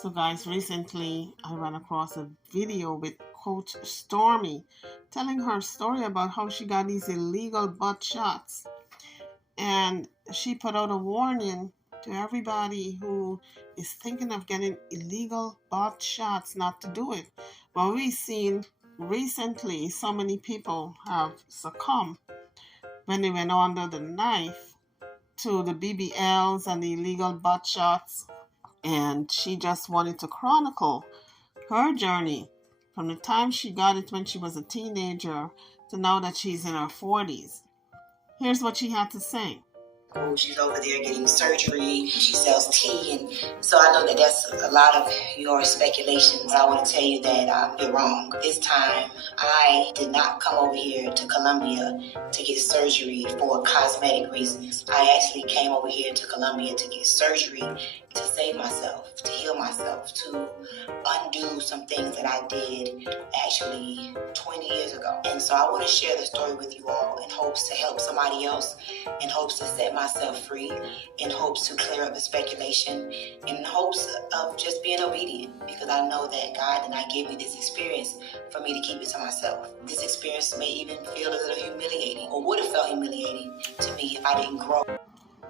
So guys, recently I ran across a video with Coach Stormy telling her story about how she got these illegal butt shots. And she put out a warning to everybody who is thinking of getting illegal butt shots not to do it. Well, we've seen recently so many people have succumbed when they went under the knife to the BBLs and the illegal butt shots. And she just wanted to chronicle her journey from the time she got it when she was a teenager to now that she's in her 40s. Here's what she had to say. She's over there getting surgery. She sells tea, and so I know that that's a lot of your speculations. I want to tell you that you're wrong. This time, I did not come over here to Colombia to get surgery for cosmetic reasons. I actually came over here to Colombia to get surgery to save myself, to heal myself, to undo some things that I did actually 20 years ago. And so I want to share the story with you all in hopes to help somebody else, in hopes to set myself free, in hopes to clear up the speculation, in hopes of just being obedient, because I know that God did not give me this experience for me to keep it to myself. This experience may even feel a little humiliating, or would have felt humiliating to me if I didn't grow.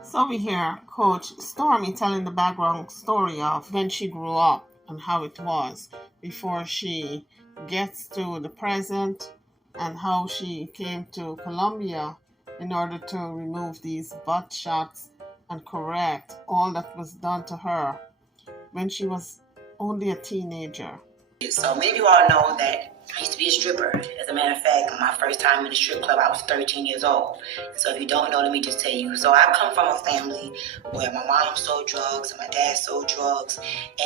So we hear Coach Stormy telling the background story of when she grew up and how it was before she gets to the present, and how she came to Colombia in order to remove these butt shots and correct all that was done to her when she was only a teenager. So many of you all know that I used to be a stripper. As a matter of fact, my first time in the strip club, I was 13 years old. So if you don't know, let me just tell you. So I come from a family where my mom sold drugs and my dad sold drugs.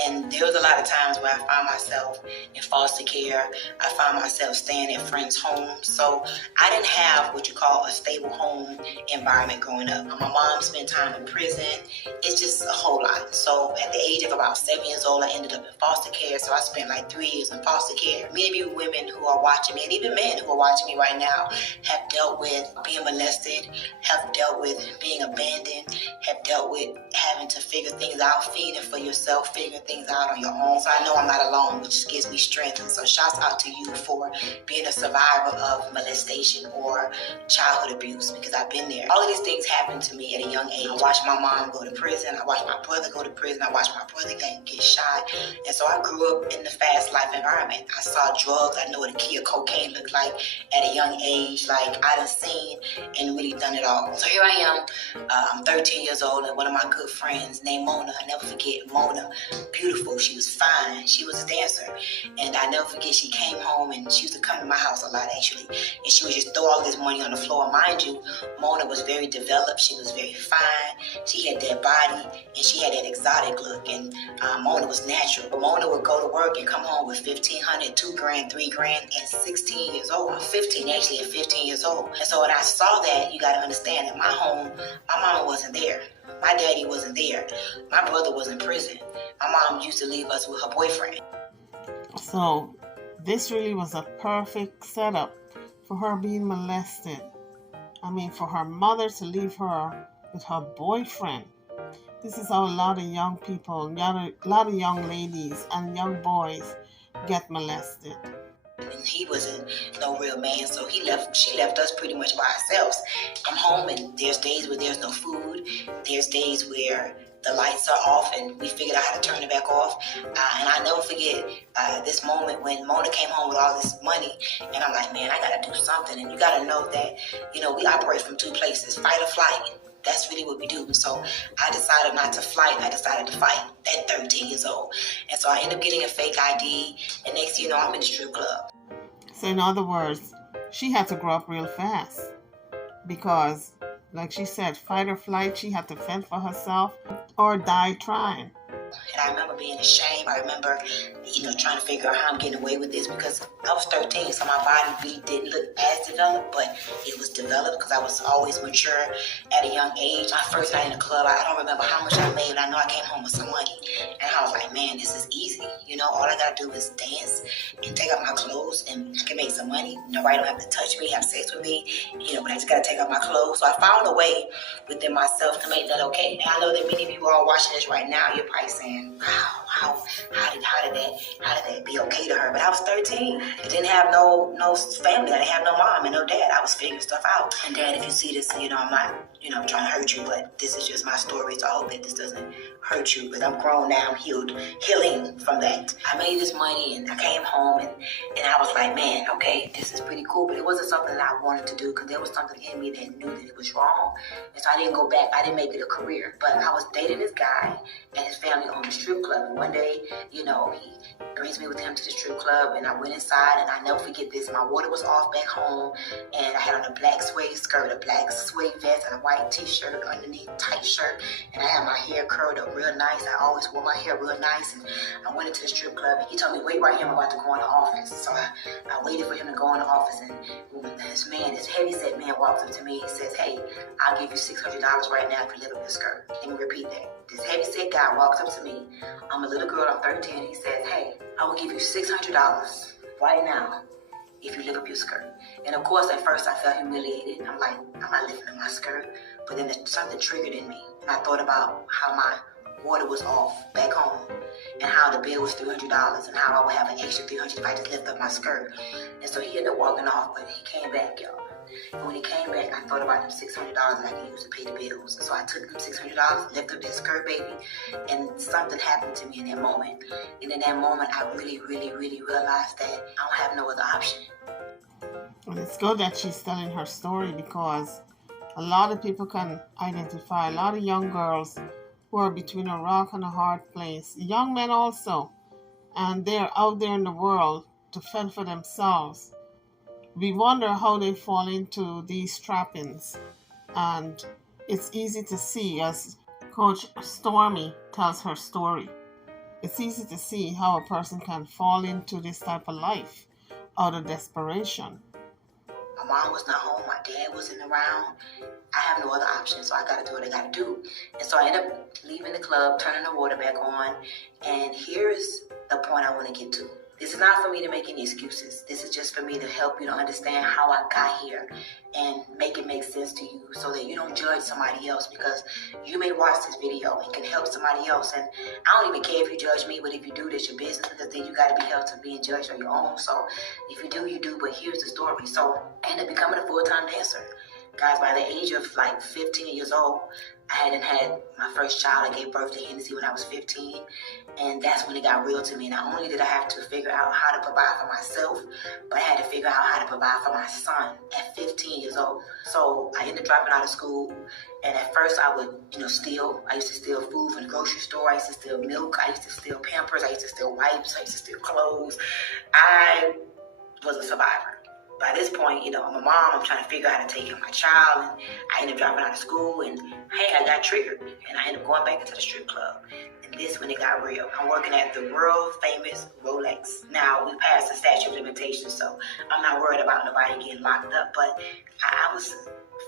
And there was a lot of times where I found myself in foster care. I found myself staying at friends' homes. So I didn't have what you call a stable home environment growing up. My mom spent time in prison. It's just a whole lot. So at the age of about 7 years old, I ended up in foster care. So I spent like 3 years in foster care. Many of you women who are watching me, and even men who are watching me right now, have dealt with being molested, have dealt with being abandoned, have dealt with having to figure things out, feeding for yourself, figuring things out on your own. So I know I'm not alone, which gives me strength. And so shouts out to you for being a survivor of molestation or childhood abuse, because I've been there. All of these things happened to me at a young age. I watched my mom go to prison. I watched my brother go to prison. I watched my brother get shot. And so I grew up in the fast life environment. I saw drugs. I know what a key of cocaine looked like at a young age. Like, I done seen and really done it all. So here I am. I'm 13 years old, and one of my good friends named Mona. I never forget Mona. Beautiful. She was fine. She was a dancer. And I never forget, she came home, and she used to come to my house a lot, actually. And she would just throw all this money on the floor. Mind you, Mona was very developed. She was very fine. She had that body, and she had that exotic look. And Mona was natural. But Mona would go to work and come home with $1,500, $2,000, $3,000 at 16 years old. I'm 15, actually, at 15 years old. And so when I saw that, you got to understand that my home, my mama wasn't there. My daddy wasn't there. My brother was in prison. My mom used to leave us with her boyfriend. So this really was a perfect setup for her being molested. I mean, for her mother to leave her with her boyfriend. This is how a lot of young people, a lot of young ladies and young boys get molested. And he wasn't no real man, so she left us pretty much by ourselves. I'm home, and there's days where there's no food. There's days where the lights are off, and we figured out how to turn it back off. And I never forget this moment when Mona came home with all this money, and I'm like, man, I gotta do something. And you gotta know that, we operate from two places: fight or flight. That's really what we do. So I decided not to fight. I decided to fight at 13 years old. And so I ended up getting a fake ID. And next thing you know, I'm in the strip club. So in other words, she had to grow up real fast. Because, like she said, fight or flight, she had to fend for herself or die trying. And I remember being ashamed. I remember, trying to figure out how I'm getting away with this, because I was 13, so my body really didn't look as developed, but it was developed because I was always mature at a young age. My first night in the club, I don't remember how much I made, but I know I came home with some money. And I was like, man, this is easy. All I got to do is dance and take off my clothes, and I can make some money. Nobody don't have to touch me, have sex with me, but I just got to take off my clothes. So I found a way within myself to make that okay. And I know that many of you are watching this right now. You're probably saying, wow, how did that be okay to her? But I was 13. I didn't have no family. I didn't have no mom and no dad. I was figuring stuff out. And Dad, if you see this, I'm not trying to hurt you, but this is just my story. So I hope that this doesn't hurt you. But I'm grown now. I'm healing from that. I made this money and I came home and I was like, man, okay, this is pretty cool. But it wasn't something that I wanted to do because there was something in me that knew that it was wrong. And so I didn't go back. I didn't make it a career. But I was dating this guy and his family owned a strip club. And one day, he brings me with him to the strip club and I went inside and I never forget this. My water was off back home and I had on a black suede skirt, a black suede vest, and a white t-shirt underneath, tight shirt. And I had my hair curled up real nice. I always wore my hair real nice. And I went into the strip club and he told me, wait right here, I'm about to go in the office. So I waited for him to go in the office and this heavy-set man walks up to me and says, hey, I'll give you $600 right now if you lift up your skirt. Let me repeat that. This heavy-set guy walks up to me. I'm a little girl, I'm 13. He says, hey, I will give you $600 right now if you lift up your skirt. And of course, at first I felt humiliated. I'm like, I'm not lifting up my skirt. But then something triggered in me. And I thought about how my water was off back home and how the bill was $300 and how I would have an extra $300 if I just lift up my skirt. And so he ended up walking off, but he came back, y'all. And when he came back, I thought about them $600 that I could use to pay the bills. So I took them $600, lifted up that skirt, baby, and something happened to me in that moment. And in that moment, I really, really, really realized that I don't have no other option. Well, it's good that she's telling her story because a lot of people can identify, a lot of young girls who are between a rock and a hard place, young men also, and they're out there in the world to fend for themselves. We wonder how they fall into these trappings, and it's easy to see as Coach Stormy tells her story. It's easy to see how a person can fall into this type of life out of desperation. My mom was not home, my dad wasn't around. I have no other option, so I gotta do what I gotta do. And so I ended up leaving the club, turning the water back on, and here's the point I want to get to. This is not for me to make any excuses. This is just for me to help you to understand how I got here and make it make sense to you so that you don't judge somebody else, because you may watch this video and can help somebody else. And I don't even care if you judge me, but if you do, that's your business, because then you got to be held to being judged on your own. So if you do, you do. But here's the story. So I ended up becoming a full-time dancer. Guys, by the age of like 15 years old, I hadn't had my first child. I gave birth to Hennessy when I was 15. And that's when it got real to me. Not only did I have to figure out how to provide for myself, but I had to figure out how to provide for my son at 15 years old. So I ended up dropping out of school. And at first I would, steal. I used to steal food from the grocery store. I used to steal milk. I used to steal Pampers. I used to steal wipes. I used to steal clothes. I was a survivor. By this point, I'm a mom. I'm trying to figure out how to take care of my child. And I ended up dropping out of school. And, hey, I got triggered. And I ended up going back into the strip club. And this when it got real. I'm working at the world famous Rolex. Now, we passed the statute of limitations, so I'm not worried about nobody getting locked up. But I was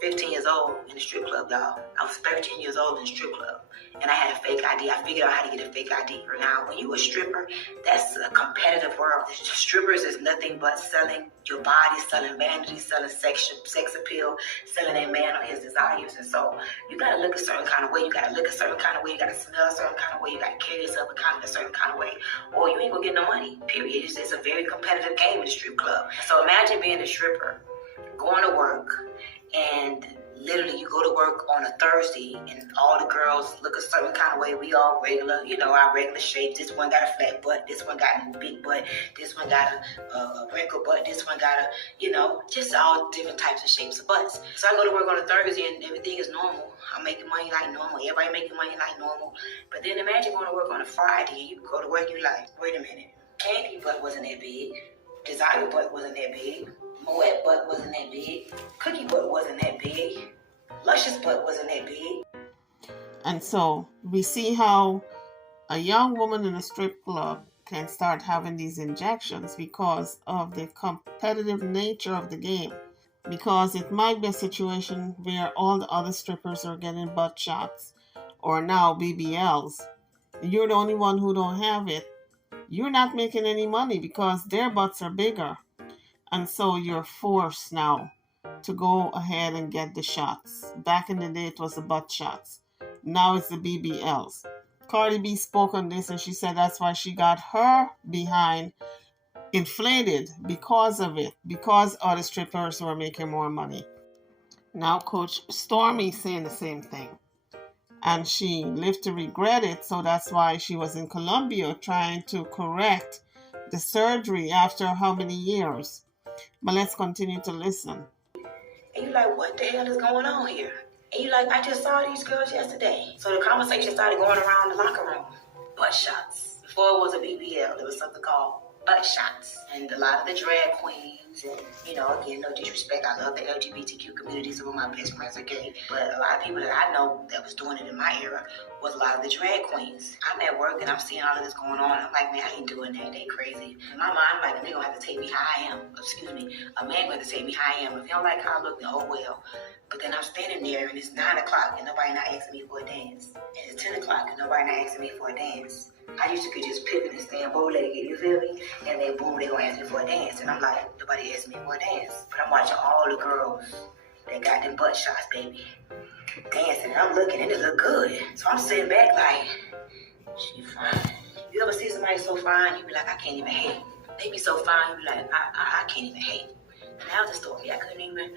15 years old in the strip club, y'all. I was 13 years old in the strip club. And I had a fake ID. I figured out how to get a fake ID. Now, when you're a stripper, that's a competitive world. Strippers is nothing but selling your body, selling vanity, selling sex appeal, selling a man on his desires. And so you got to look a certain kind of way. You got to look a certain kind of way. You got to smell a certain kind of way. You got to carry yourself a certain kind of way. Or you ain't going to get no money, period. It's a very competitive game in the strip club. So imagine being a stripper, going to work, and literally you go to work on a Thursday and all the girls look a certain kind of way. We all regular, our regular shape. This one got a flat butt. This one got a big butt. This one got a wrinkle butt. This one got just all different types of shapes of butts. So I go to work on a Thursday and everything is normal. I'm making money like normal. Everybody making money like normal. But then imagine going to work on a Friday and you go to work and you like, wait a minute. Candy butt wasn't that big. Desire butt wasn't that big. Moet butt wasn't that big. Cookie butt wasn't that big. Luscious butt wasn't that big. And so we see how a young woman in a strip club can start having these injections because of the competitive nature of the game. Because it might be a situation where all the other strippers are getting butt shots or now BBLs. You're the only one who don't have it. You're not making any money because their butts are bigger. And so you're forced now to go ahead and get the shots. Back in the day, it was the butt shots. Now it's the BBLs. Cardi B spoke on this and she said that's why she got her behind inflated because of it, because other strippers were making more money. Now Coach Stormy saying the same thing. And she lived to regret it, so that's why she was in Colombia trying to correct the surgery after how many years. But let's continue to listen. And you like, what the hell is going on here? And you like, I just saw these girls yesterday. So the conversation started going around the locker room. Butt shots. Before it was a BBL, there was something called butt shots. And a lot of the drag queens, and again, no disrespect, I love the LGBTQ community. Some of my best friends are gay. But a lot of people that I know that was doing it in my era was a lot of the drag queens. I'm at work and I'm seeing all of this going on. I'm like, man, I ain't doing that. They crazy. In my mind, I'm like, they gonna have to take me how I am. Excuse me. A man gonna have to take me how I am. If you don't like how I look, then oh well. But then I'm standing there and it's 9 o'clock and nobody not asking me for a dance. And it's 10 o'clock and nobody not asking me for a dance. I used to could just pivot and stand bow-legged, you feel me? And then boom, they gonna ask me for a dance. And I'm like, nobody asked me for a dance. But I'm watching all the girls that got them butt shots, baby, dancing. And I'm looking and it look good. So I'm sitting back like, she fine. You ever see somebody so fine, you be like, I can't even hate. They be so fine, you be like, I can't even hate. And that was the story. I couldn't even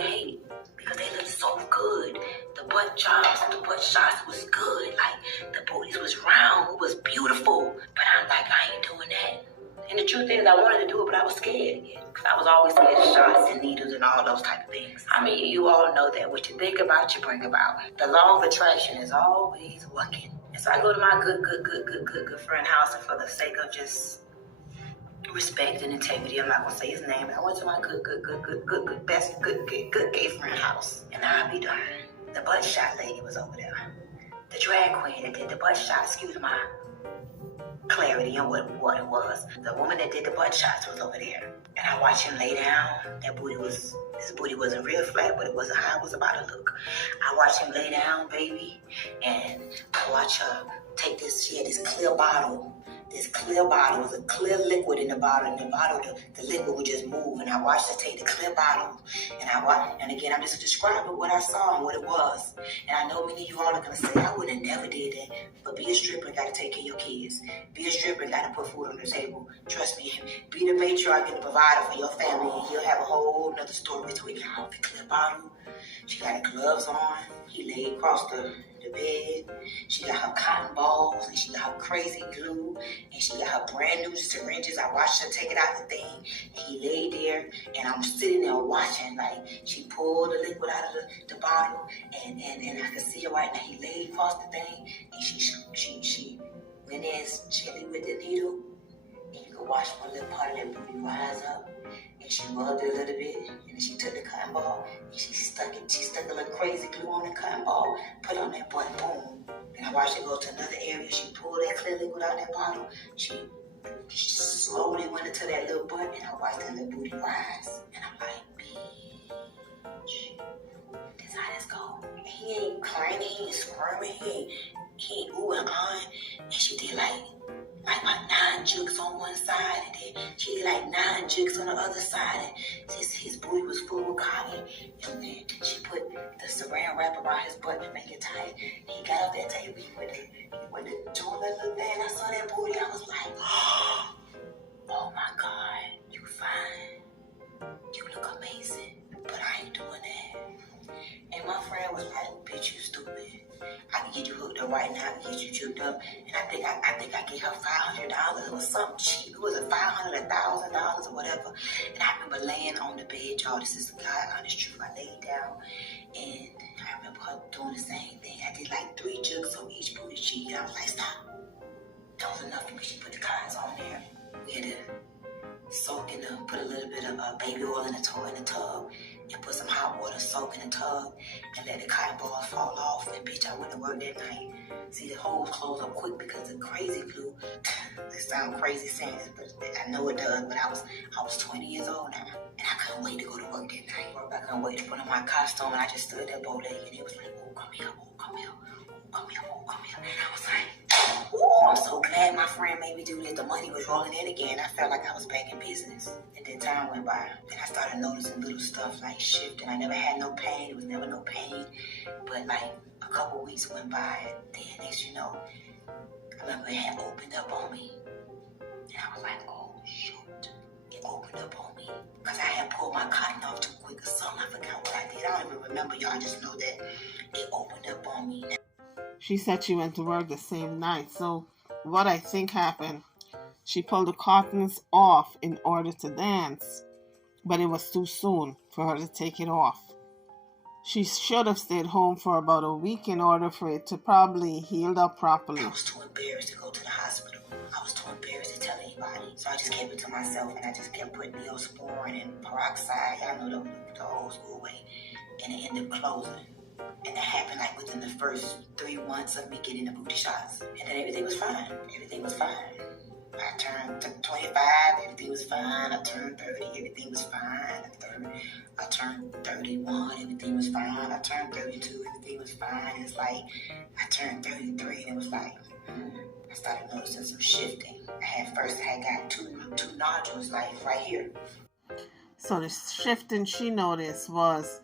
hate it because they looked so good. The butt jobs, the butt shots was good. Like the booties was round, it was beautiful. But I'm like, I ain't doing that. And the truth is, I wanted to do it, but I was scared. Because I was always scared of shots and needles and all those type of things. I mean, you all know that what you think about, you bring about. The law of attraction is always working. And so I go to my good friend house, and for the sake of just respect and integrity, I'm not gonna say his name. I went to my good gay friend house, and I'll be darned, the butt shot lady was over there. The drag queen that did the butt shot, excuse my clarity on what it was. The woman that did the butt shots was over there, and I watched him lay down. His booty wasn't real flat, but it wasn't how it was about to look. I watched him lay down, baby, and I watched her take this. She had this clear bottle. This clear bottle was a clear liquid in the bottle, and the liquid would just move. And I watched her take the clear bottle, and again, I'm just describing what I saw and what it was. And I know many of you all are gonna say, I would have never did that. But be a stripper, you gotta take care of your kids. Be a stripper, you gotta put food on the table. Trust me, be the matriarch and the provider for your family, and he'll have a whole nother story to it. Out the clear bottle. She got her gloves on. He laid across the bed. She got her cotton balls, and she got her crazy glue, and she got her brand new syringes. I watched her take it out the thing, and he laid there, and I'm sitting there watching, like, she pulled the liquid out of the bottle, and I could see her right now. He laid across the thing, and she went in gently with the needle, and you could watch one little part of that booty rise up. And she rubbed it a little bit, and then she took the cotton ball, and she stuck a little crazy glue on the cotton ball, put on that butt, boom. And I watched her go to another area. She pulled that clear liquid out that bottle. She slowly went into that little butt, and I watched that little booty rise. And I'm like, bitch, that's how this go. And he ain't crying, he ain't squirming, he ain't oohing on. And she did like about 9 jukes on one side, and then she did like 9 jukes on the other side, and his booty was full of cotton, and then she put the saran wrap around his butt to make it tight, and he got up that table, he went to doing that little thing, I saw that booty, I was like, oh my God, you fine, you look amazing, but I ain't doing that. And my friend was like, bitch, you stupid. I can get you hooked up right now. I can get you juked up. And I think I gave her $500. It was something cheap. It was $500, $1,000 or whatever. And I remember laying on the bed, y'all. This is the God honest truth. I laid down, and I remember her doing the same thing. I did like 3 jugs on each booty cheek, and I was like, stop. That was enough for me. She put the cards on there. We had to soak in put a little bit of baby oil in the tub, and put some hot water, soak in the tub, and let the cotton balls fall off. And bitch, I went to work that night. See, the holes closed up quick because the crazy glue. It sounds crazy saying this, but I know it does. But I was 20 years old now, and I couldn't wait to go to work that night. I couldn't wait to put on my costume, and I just stood there bow-legged, and it was like, oh, come here, oh, come here, oh, come here, oh, come here. And I was like, ooh, I'm so glad my friend made me do this. The money was rolling in again. I felt like I was back in business. And then time went by, and I started noticing little stuff like shifting. I never had no pain. It was never no pain. But like a couple weeks went by, and then next you know, I remember it had opened up on me. And I was like, oh, shoot. It opened up on me. Because I had pulled my cotton off too quick or something. I forgot what I did. I don't even remember, y'all. I just know that it opened up on me. She said she went to work the same night. So what I think happened, she pulled the cottons off in order to dance, but it was too soon for her to take it off. She should have stayed home for about a week in order for it to probably heal up properly. I was too embarrassed to go to the hospital. I was too embarrassed to tell anybody. So I just kept it to myself, and I just kept putting Neosporin and peroxide. Y'all know the old school way. And it ended up closing. And that happened like within the first 3 months of me getting the booty shots. And then everything was fine. Everything was fine. I turned 25, everything was fine. I turned 30, everything was fine. I turned 31, everything was fine. I turned 32, everything was fine. It's like I turned 33, and it was like I started noticing some shifting. I had got two nodules like right here. So the shifting she noticed was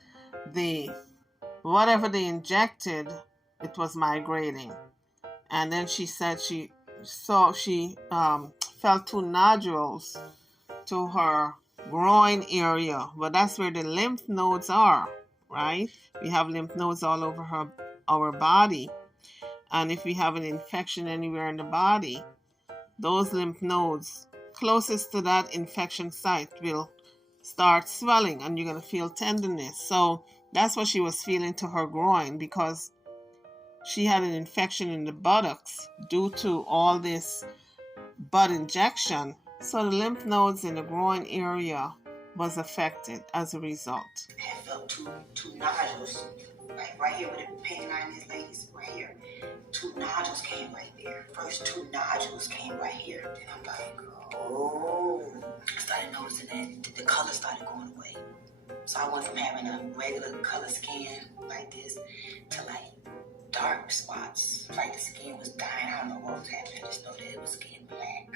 whatever they injected, it was migrating. And then she said she felt two nodules to her groin area, but that's where the lymph nodes are, right? We have lymph nodes all over our body, and if we have an infection anywhere in the body, those lymph nodes closest to that infection site will start swelling, and you're going to feel tenderness. So that's what she was feeling to her groin, because she had an infection in the buttocks due to all this butt injection. So the lymph nodes in the groin area was affected as a result. I felt two nodules, like right here with the pain line is ladies, right here. Two nodules came right there. First two nodules came right here. And I'm like, oh. I started noticing that the color started going away. So I went from having a regular color skin like this to like dark spots. Like the skin was dying. I don't know what was happening. I just know that it was getting black.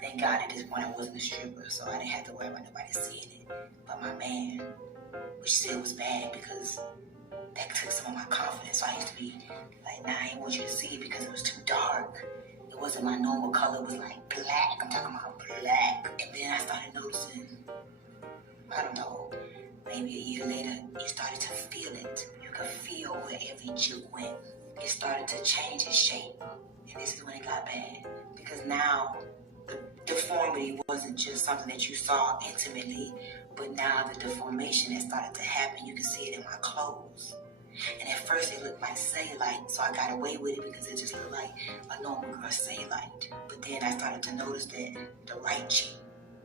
Thank God at this point I wasn't a stripper, so I didn't have to worry about nobody seeing it. But my man, which still was bad because that took some of my confidence. So I used to be like, nah, I didn't want you to see it because it was too dark. It wasn't my normal color. It was like black. I'm talking about black. And then I started noticing, I don't know, maybe a year later, you started to feel it. You could feel where every juke went. It started to change its shape. And this is when it got bad. Because now, the deformity wasn't just something that you saw intimately, but now the deformation that started to happen, you can see it in my clothes. And at first it looked like cellulite, so I got away with it because it just looked like a normal girl's cellulite. But then I started to notice that the right cheek,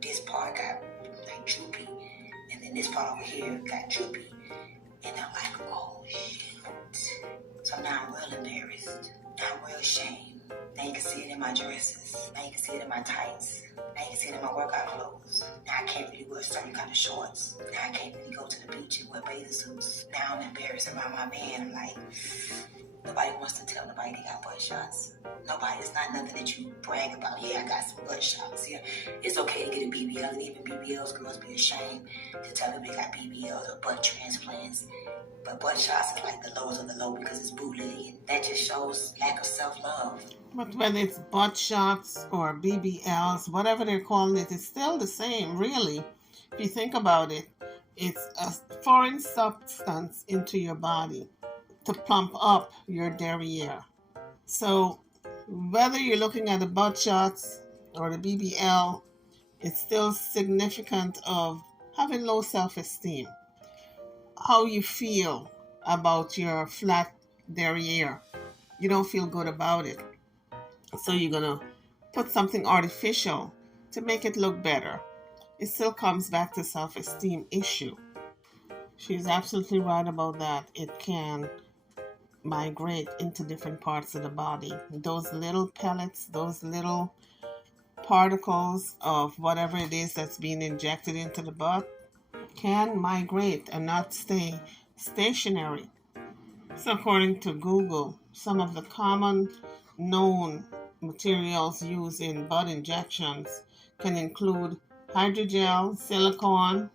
this part got like droopy, and then this part over here got droopy. And I'm like, oh shit. So now I'm real embarrassed. Now I'm real ashamed. Now you can see it in my dresses. Now you can see it in my tights. Now you can see it in my workout clothes. Now I can't really wear certain kind of shorts. Now I can't really go to the beach and wear bathing suits. Now I'm embarrassed around my man. I'm like, nobody wants to tell nobody they got butt shots. Nobody. It's not nothing that you brag about. Yeah, I got some butt shots. Yeah, it's okay to get a BBL, and even BBLs, girls be ashamed to tell them they got BBLs or butt transplants. But butt shots is like the lowest of the low because it's bootleg, and that just shows lack of self-love. But whether it's butt shots or BBLs, whatever they're calling it, it's still the same, really. If you think about it, it's a foreign substance into your body to plump up your derriere. So whether you're looking at the butt shots or the BBL, it's still significant of having low self-esteem. How you feel about your flat derriere. You don't feel good about it. So you're going to put something artificial to make it look better. It still comes back to self-esteem issue. She's absolutely right about that. It can migrate into different parts of the body. Those little pellets, those little particles of whatever it is that's being injected into the butt can migrate and not stay stationary. So according to Google, some of the common known materials used in butt injections can include hydrogel, silicone,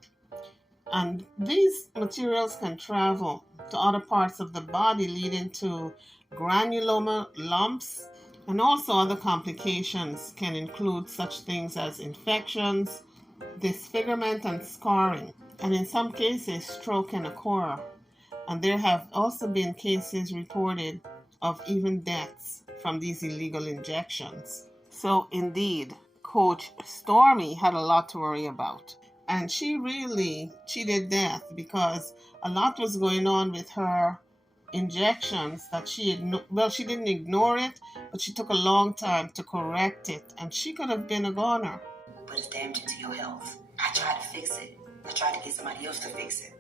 and these materials can travel to other parts of the body, leading to granuloma lumps And also other complications can include such things as infections, disfigurement, and scarring. And in some cases, stroke can occur. And there have also been cases reported of even deaths from these illegal injections. So indeed, Coach Stormy had a lot to worry about. And she really cheated death because a lot was going on with her injections that she didn't ignore it, but she took a long time to correct it, and she could have been a goner. But it's damaging to your health. I tried to fix it. I tried to get somebody else to fix it.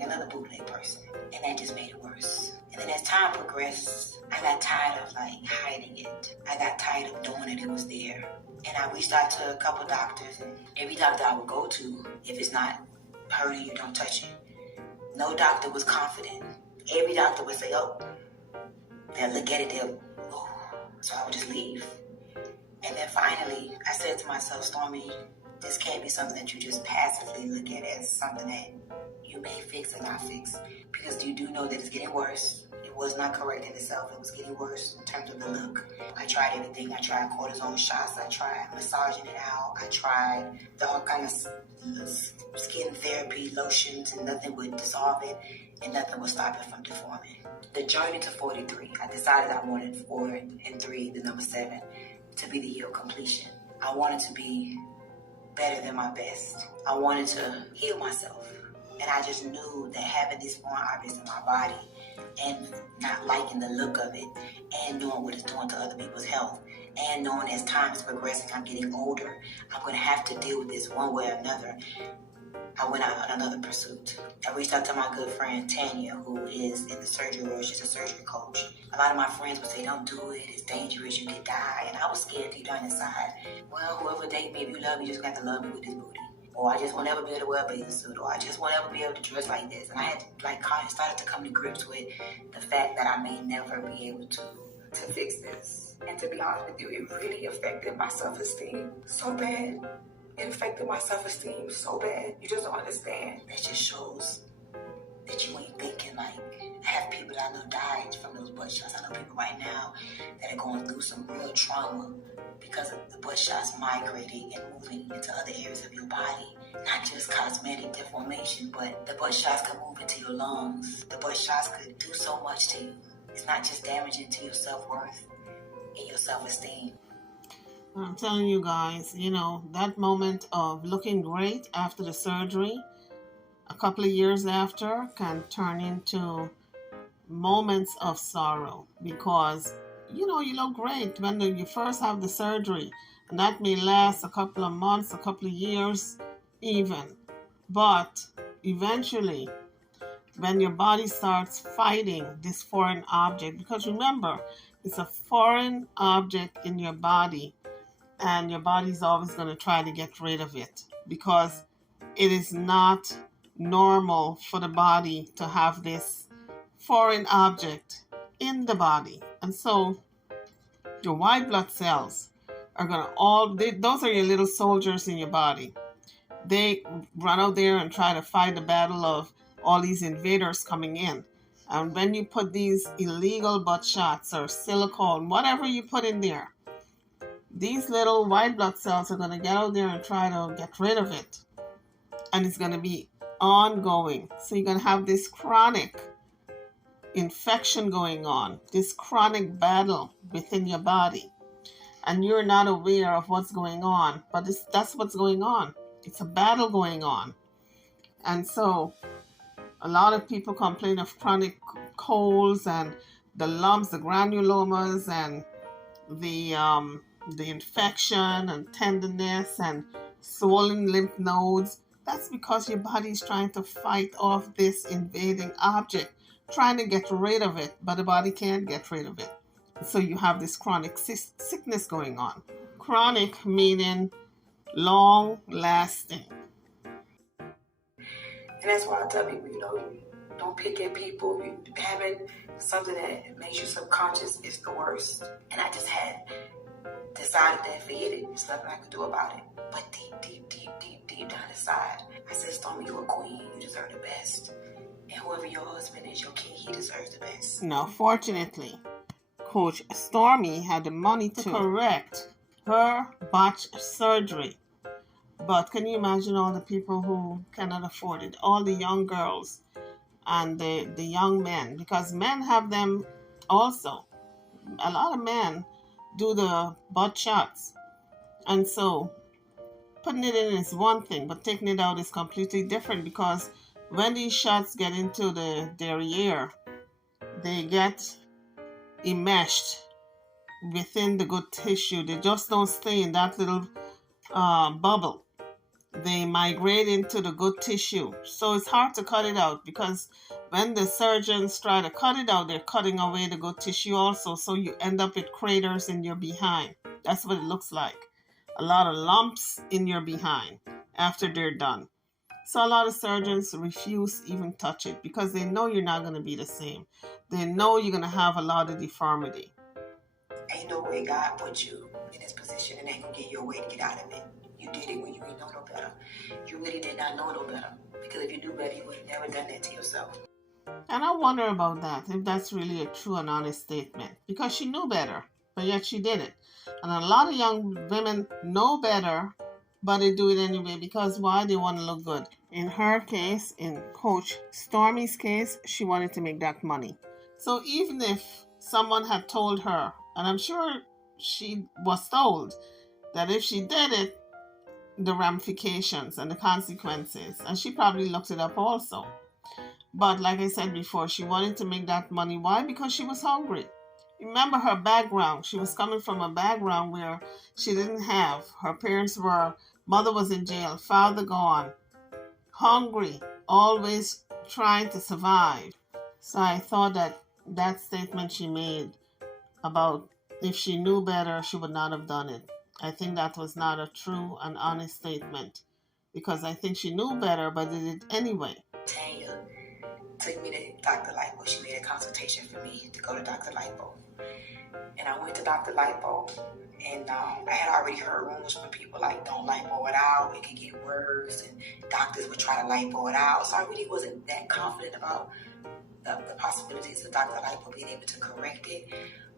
Another bootleg person. And that just made it worse. And then as time progressed, I got tired of hiding it. I got tired of knowing that it was there. And I reached out to a couple doctors, and every doctor I would go to, if it's not hurting you, don't touch it. No doctor was confident. Every doctor would say, oh, they'll look at it, so I would just leave. And then finally, I said to myself, Stormy, this can't be something that you just passively look at as something that you may fix or not fix. Because you do know that it's getting worse. It was not correcting itself. It was getting worse in terms of the look. I tried everything. I tried cortisone shots. I tried massaging it out. I tried all kind of skin therapy, lotions, and nothing would dissolve it, and nothing would stop it from deforming. The journey to 43, I decided I wanted 4 and 3, the number 7, to be the year of completion. I wanted to be better than my best. I wanted to heal myself. And I just knew that having these foreign objects in my body and not liking the look of it and knowing what it's doing to other people's health and knowing as time is progressing, I'm getting older, I'm going to have to deal with this one way or another. I went out on another pursuit. I reached out to my good friend Tanya, who is in the surgery world. She's a surgery coach. A lot of my friends would say, don't do it, it's dangerous, you could die. And I was scared deep down inside. Well, whoever date me, if you love me, you just got to love me with this booty. Or I just won't ever be able to wear a bathing suit. Or I just won't ever be able to dress like this. And I had started to come to grips with the fact that I may never be able to fix this. And to be honest with you, it really affected my self-esteem so bad. It affected my self-esteem so bad. You just don't understand. That just shows that you ain't thinking. I have people that I know died from those butt shots. I know people right now that are going through some real trauma because of the butt shots migrating and moving into other areas of your body. Not just cosmetic deformation, but the butt shots could move into your lungs. The butt shots could do so much to you. It's not just damaging to your self-worth and your self-esteem. I'm telling you guys, that moment of looking great after the surgery, a couple of years after, can turn into moments of sorrow because, you look great when you first have the surgery, and that may last a couple of months, a couple of years even. But eventually, when your body starts fighting this foreign object, because remember, it's a foreign object in your body, and your body's always going to try to get rid of it because it is not normal for the body to have this foreign object in the body. And so your white blood cells are going to those are your little soldiers in your body. They run out there and try to fight the battle of all these invaders coming in. And when you put these illegal butt shots or silicone, whatever you put in there, these little white blood cells are going to get out there and try to get rid of it. And it's going to be ongoing. So you're going to have this chronic infection going on, this chronic battle within your body. And you're not aware of what's going on, but that's what's going on. It's a battle going on. And so a lot of people complain of chronic colds and the lumps, the granulomas, and the infection and tenderness and swollen lymph nodes. That's because your body's trying to fight off this invading object, trying to get rid of it, but the body can't get rid of it. So you have this chronic sickness going on. Chronic meaning long lasting. And that's why I tell people, don't pick at people. Having something that makes you subconscious is the worst. And I just had decided that forget it. There's nothing I could do about it. But deep down inside, I said, Stormy, you're a queen. You deserve the best. And whoever your husband is, your king, he deserves the best. Now, fortunately, Coach Stormy had the money to correct her botched surgery. But can you imagine all the people who cannot afford it? All the young girls and the young men, because men have them also. A lot of men do the butt shots. And so putting it in is one thing, but taking it out is completely different, because when these shots get into the derriere, they get enmeshed within the good tissue. They just don't stay in that little bubble. They migrate into the good tissue. So it's hard to cut it out, because when the surgeons try to cut it out, they're cutting away the good tissue also. So you end up with craters in your behind. That's what it looks like. A lot of lumps in your behind after they're done. So a lot of surgeons refuse to even touch it, because they know you're not going to be the same. They know you're going to have a lot of deformity. Ain't no way God put you in this position and ain't gonna get your way to get out of it. You did it when you didn't know no better. You really did not know no better. Because if you knew better, you would have never done that to yourself. And I wonder about that, if that's really a true and honest statement. Because she knew better, but yet she did it. And a lot of young women know better, but they do it anyway, because why? They want to look good. In her case, in Coach Stormy's case, she wanted to make that money. So even if someone had told her, and I'm sure she was told, that if she did it, the ramifications and the consequences, and she probably looked it up also. But like I said before, she wanted to make that money. Why? Because she was hungry. Remember her background. She was coming from a background where she didn't have. Her parents were, mother was in jail, father gone, hungry, always trying to survive. So I thought that statement she made about if she knew better, she would not have done it. I think that was not a true and honest statement, because I think she knew better, but did it anyway. Tanya took me to Dr. Lipo. She made a consultation for me to go to Dr. Lipo. And I went to Dr. Lipo, and I had already heard rumors from people like, don't lipo it out, it could get worse, and doctors would try to lipo it out. So I really wasn't that confident about the possibilities of Dr. Lipo being able to correct it.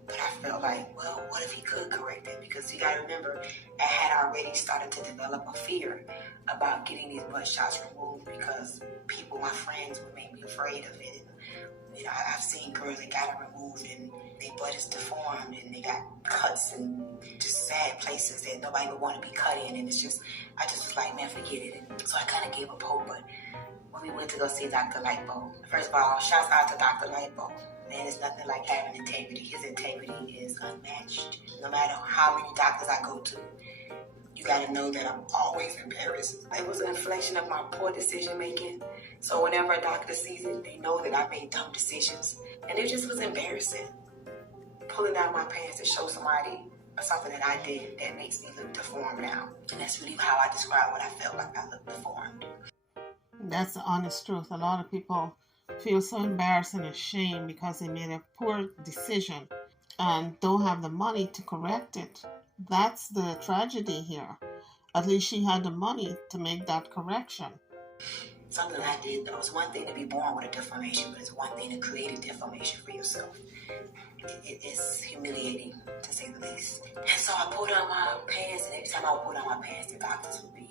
But I felt like, well, what if he could correct it? Because you got to remember, I had already started to develop a fear about getting these butt shots removed, because people, my friends, would make me afraid of it. And, you know, I've seen girls that got it removed and their butt is deformed and they got cuts and just sad places that nobody would want to be cut in. And it's just, I just was like, man, forget it. And so I kind of gave up hope. But when we went to go see Dr. Lipo, first of all, shouts out to Dr. Lipo. Man, it's nothing like having integrity. His integrity is unmatched. No matter how many doctors I go to, you got to know that I'm always embarrassed. It was an inflection of my poor decision making. So whenever a doctor sees it, they know that I made dumb decisions. And it just was embarrassing. Pulling down my pants to show somebody something that I did that makes me look deformed now. And that's really how I describe what I felt like I looked deformed. That's the honest truth. A lot of people feel so embarrassed and ashamed because they made a poor decision and don't have the money to correct it. That's the tragedy here. At least she had the money to make that correction. Something I did, though, it's one thing to be born with a deformation, but it's one thing to create a deformation for yourself. It is humiliating, to say the least. And so I pulled on my pants, and every time I would pull on my pants, the doctors would be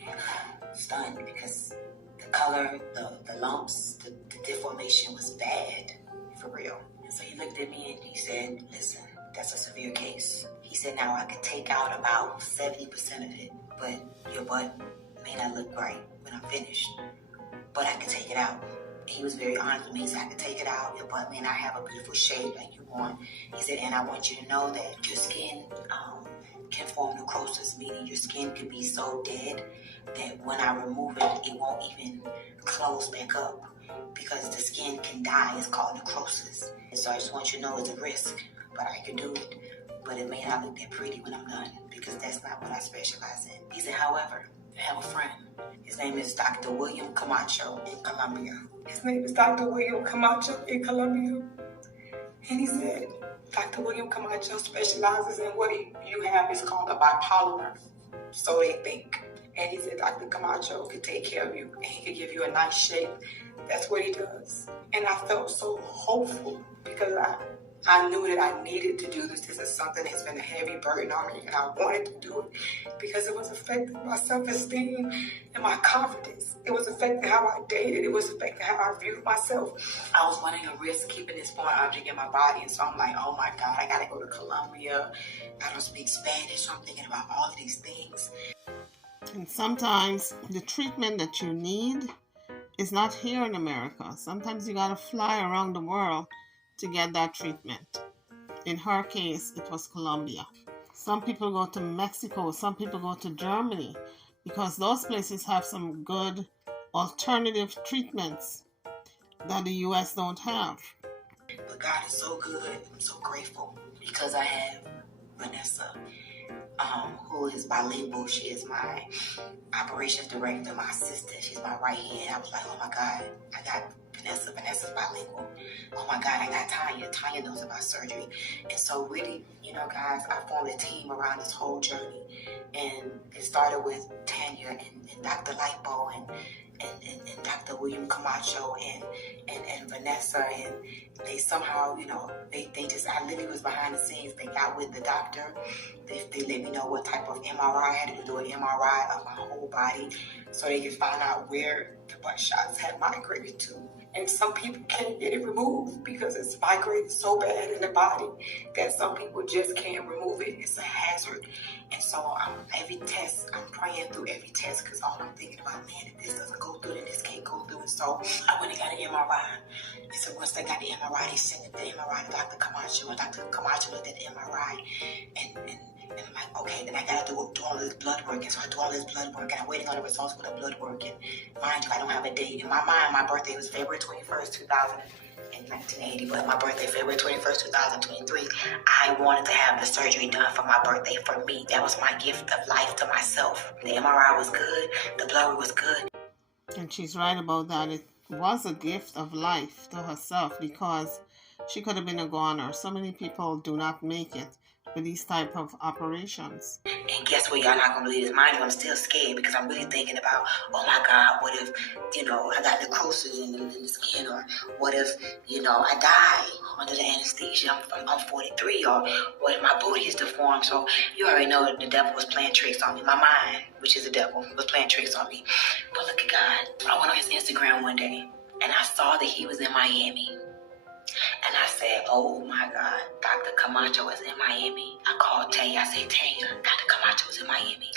stunned, because the color, the lumps, the deformation was bad, for real. And so he looked at me and he said, listen, that's a severe case. He said, now I could take out about 70% of it, but your butt may not look right when I'm finished, but I can take it out. He was very honest with me. He said, I can take it out. Your butt may not have a beautiful shape like you want. He said, and I want you to know that your skin can form necrosis, meaning your skin can be so dead that when I remove it, it won't even close back up, because the skin can die. It's called necrosis. And so I just want you to know it's a risk, but I can do it. But it may not look that pretty when I'm done, because that's not what I specialize in. He said, however, I have a friend. His name is Dr. William Camacho in Colombia. His name is Dr. William Camacho in Colombia. And he said, Dr. William Camacho specializes in what you have is called a bipolar. So they think. And he said, Dr. Camacho could take care of you and he could give you a nice shape. That's what he does. And I felt so hopeful, because I knew that I needed to do this. This is something that's been a heavy burden on me, and I wanted to do it because it was affecting my self-esteem and my confidence. It was affecting how I dated. It was affecting how I viewed myself. I was running a risk keeping this foreign object in my body, and so I'm like, oh my God, I gotta go to Colombia. I don't speak Spanish, so I'm thinking about all of these things. And sometimes the treatment that you need is not here in America. Sometimes you gotta fly around the world to get that treatment. In her case, it was Colombia. Some people go to Mexico, some people go to Germany because those places have some good alternative treatments that the US don't have. But God is so good. I'm so grateful because I have Vanessa, who is bilingual. She is my operations director, my assistant. She's my right hand. I was like, oh my God, I got Vanessa. Vanessa's bilingual. Oh my God, I got Tanya. Tanya knows about surgery. And so really, guys, I formed a team around this whole journey. And it started with Tanya and Dr. Lightbo and Dr. William Camacho and Vanessa, and they somehow, they just, I literally was behind the scenes. They got with the doctor. They let me know what type of MRI. I had to do an MRI of my whole body so they could find out where the butt shots had migrated to. And some people can't get it removed because it's migrated so bad in the body that some people just can't remove it. It's a hazard. And so every test, I'm praying through every test because all I'm thinking about, man, if this doesn't go through, then this can't go through. And so I went and got an MRI. And so once they got the MRI, they sent the MRI to Dr. Camacho. And Dr. Camacho looked at the MRI and I'm like, okay, then I gotta do all this blood work. And so I do all this blood work, and I'm waiting on the results for the blood work. And mind you, I don't have a date. In my mind, my birthday was February 21st, 1980, but my birthday, February 21st, 2023. I wanted to have the surgery done for my birthday for me. That was my gift of life to myself. The MRI was good, the blood was good. And she's right about that. It was a gift of life to herself because she could have been a goner. So many people do not make it with these type of operations. And guess what? Y'all not gonna believe this. Mind you, I'm still scared because I'm really thinking about, oh my God, what if, I got necrosis in the skin, or what if, I die under the anesthesia. I'm 43, or what if my booty is deformed? So you already know that the devil was playing tricks on me. My mind, which is the devil, was playing tricks on me. But look at God. I went on his Instagram one day and I saw that he was in Miami. And I said, oh my God, Dr. Camacho is in Miami. I called Tanya. I said, Tanya, Dr. Camacho is in Miami.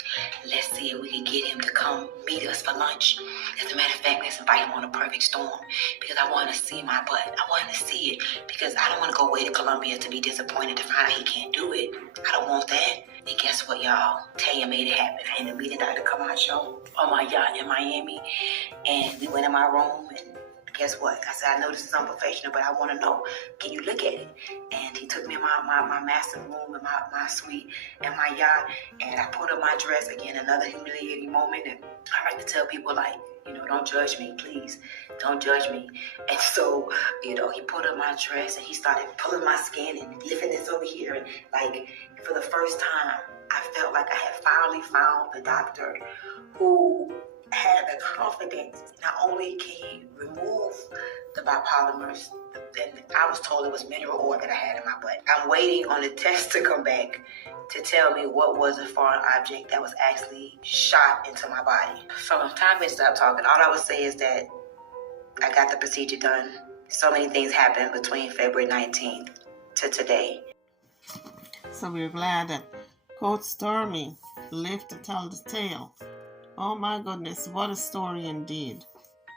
Let's see if we can get him to come meet us for lunch. As a matter of fact, let's invite him on a perfect storm because I want to see my butt. I want to see it because I don't want to go away to Colombia to be disappointed to find out he can't do it. I don't want that. And guess what, y'all? Tanya made it happen. I ended up meeting Dr. Camacho on my yacht in Miami. And we went in my room and guess what? I said, I know this is unprofessional, but I want to know, can you look at it? And he took me in my master room and my suite and my yacht, and I put up my dress. Again, another humiliating moment. And I like to tell people, like, don't judge me, please. Don't judge me. And so, he put up my dress and he started pulling my skin and lifting this over here. And like, for the first time, I felt like I had finally found the doctor who had the confidence. Not only can he remove the biopolymers, and I was told it was mineral oil that I had in my butt. I'm waiting on the test to come back to tell me what was the foreign object that was actually shot into my body. So time to stop talking. All I would say is that I got the procedure done. So many things happened between February 19th to today. So we're glad that Coach Stormy lived to tell the tale. Oh my goodness, what a story indeed.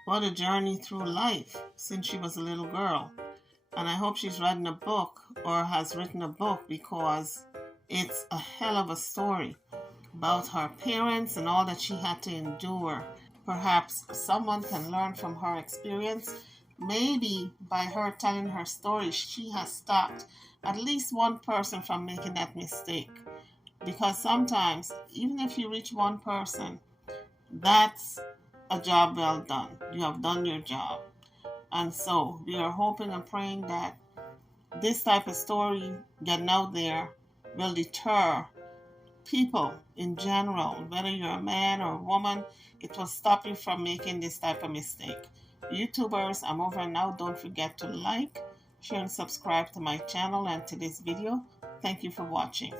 What a journey through life since she was a little girl. And I hope she's writing a book or has written a book because it's a hell of a story about her parents and all that she had to endure. Perhaps someone can learn from her experience. Maybe by her telling her story, she has stopped at least one person from making that mistake. Because sometimes, even if you reach one person, that's a job well done. You have done your job. And so we are hoping and praying that this type of story getting out there will deter people in general, whether you're a man or a woman. It will stop you from making this type of mistake. YouTubers, I'm over now. Don't forget to like, share, and subscribe to my channel and to this video. Thank you for watching.